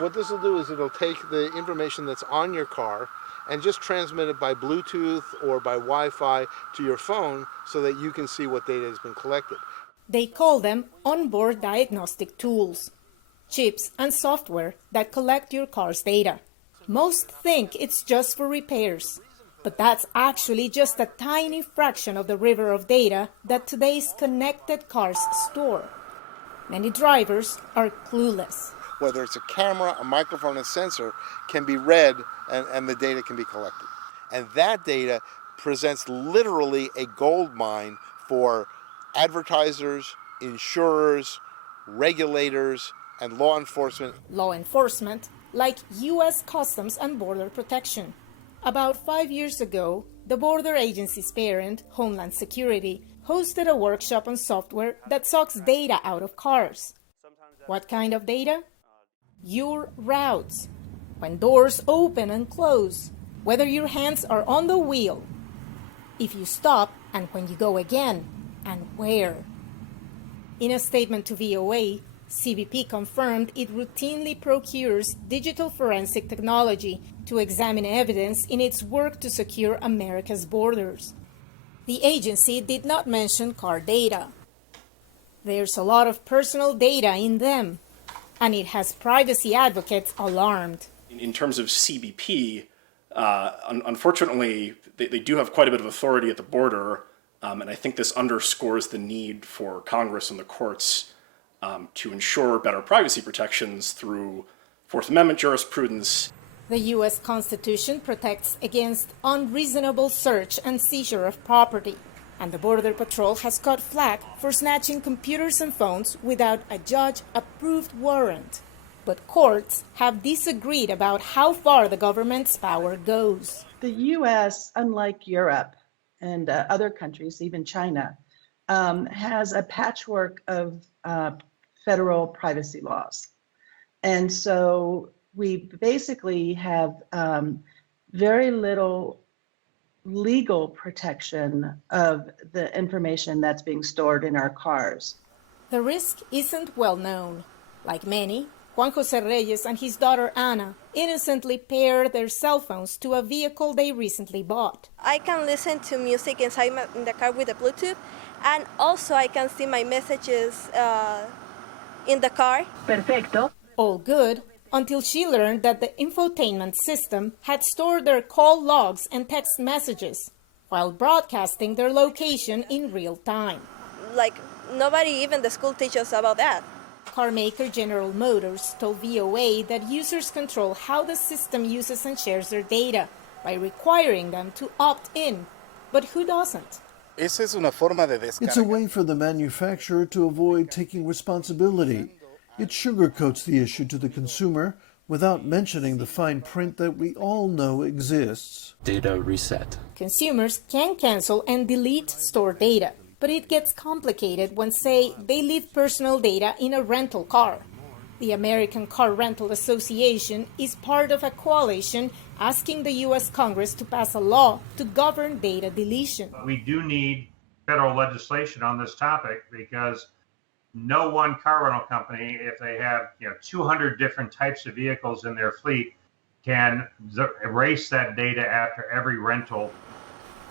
What this will do is it'll take the information that's on your car and just transmit it by Bluetooth or by Wi-Fi to your phone so that you can see what data has been collected. They call them onboard diagnostic tools, chips and software that collect your car's data. Most think it's just for repairs, but that's actually just a tiny fraction of the river of data that today's connected cars store. Many drivers are clueless. Whether it's a camera, a microphone, and sensor can be read and the data can be collected. And that data presents literally a gold mine for advertisers, insurers, regulators, and law enforcement. Law enforcement, like U.S. Customs and Border Protection. About 5 years ago, the border agency's parent, Homeland Security, hosted a workshop on software that sucks data out of cars. What kind of data? Your routes, when doors open and close, whether your hands are on the wheel, if you stop and when you go again, and where. In a statement to VOA, CBP confirmed it routinely procures digital forensic technology to examine evidence in its work to secure America's borders. The agency did not mention car data. There's a lot of personal data in them, and it has privacy advocates alarmed. In terms of CBP, unfortunately, they do have quite a bit of authority at the border, and I think this underscores the need for Congress and the courts to ensure better privacy protections through Fourth Amendment jurisprudence. The U.S. Constitution protects against unreasonable search and seizure of property, and the Border Patrol has caught flack for snatching computers and phones without a judge-approved warrant. But courts have disagreed about how far the government's power goes. The U.S., unlike Europe and other countries, even China, has a patchwork of federal privacy laws. And so we basically have very little legal protection of the information that's being stored in our cars. The risk isn't well known. Like many, Juan Jose Reyes and his daughter Ana innocently pair their cell phones to a vehicle they recently bought. I can listen to music inside in the car with the Bluetooth, and also I can see my messages in the car. Perfecto. All good, until she learned that the infotainment system had stored their call logs and text messages while broadcasting their location in real time. Like, nobody, even the school, teaches about that. Car maker General Motors told VOA that users control how the system uses and shares their data by requiring them to opt in. But who doesn't? It's a way for the manufacturer to avoid taking responsibility. It sugarcoats the issue to the consumer without mentioning the fine print that we all know exists. Data reset. Consumers can cancel and delete stored data, but it gets complicated when, say, they leave personal data in a rental car. The American Car Rental Association is part of a coalition asking the U.S. Congress to pass a law to govern data deletion. We do need federal legislation on this topic because no one car rental company, if they have 200 different types of vehicles in their fleet, can erase that data after every rental.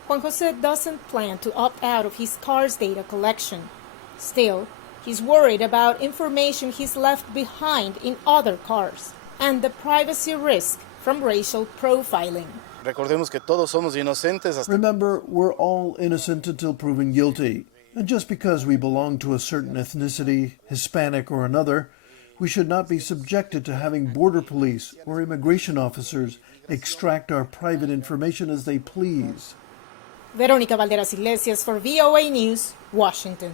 Juan Jose doesn't plan to opt out of his car's data collection. Still, he's worried about information he's left behind in other cars and the privacy risk from racial profiling. Remember, we're all innocent until proven guilty. And just because we belong to a certain ethnicity, Hispanic or another, we should not be subjected to having border police or immigration officers extract our private information as they please. Veronica Balderas Iglesias for VOA News, Washington.